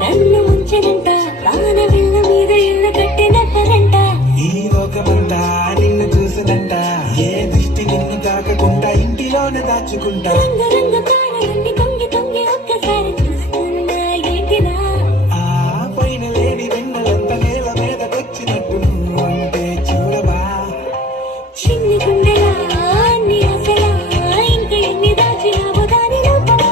నన్ను ముంచెనంట ప్రాణ విల్ల మీద ఇల్లు కట్టినట్టనంట ఈ లోకమంతా నిన్ను చూసనంట ఏ దృష్టి నిన్ను తాకకుండా ఇంటిలోనే దాచుకుంటా రంగ ప్రాణాలన్నీ తొంగి తొంగి ఒక్కసారి చూస్తున్నా ఏంటినా ఆ పైన లేని వెన్నెలంత నేల మీదకొచ్చినట్టు నువ్వు అంటే చూడవా చిన్ని గుండెలా నీ అసలా ఇంక ఎన్ని దాచినావో దాని లోపల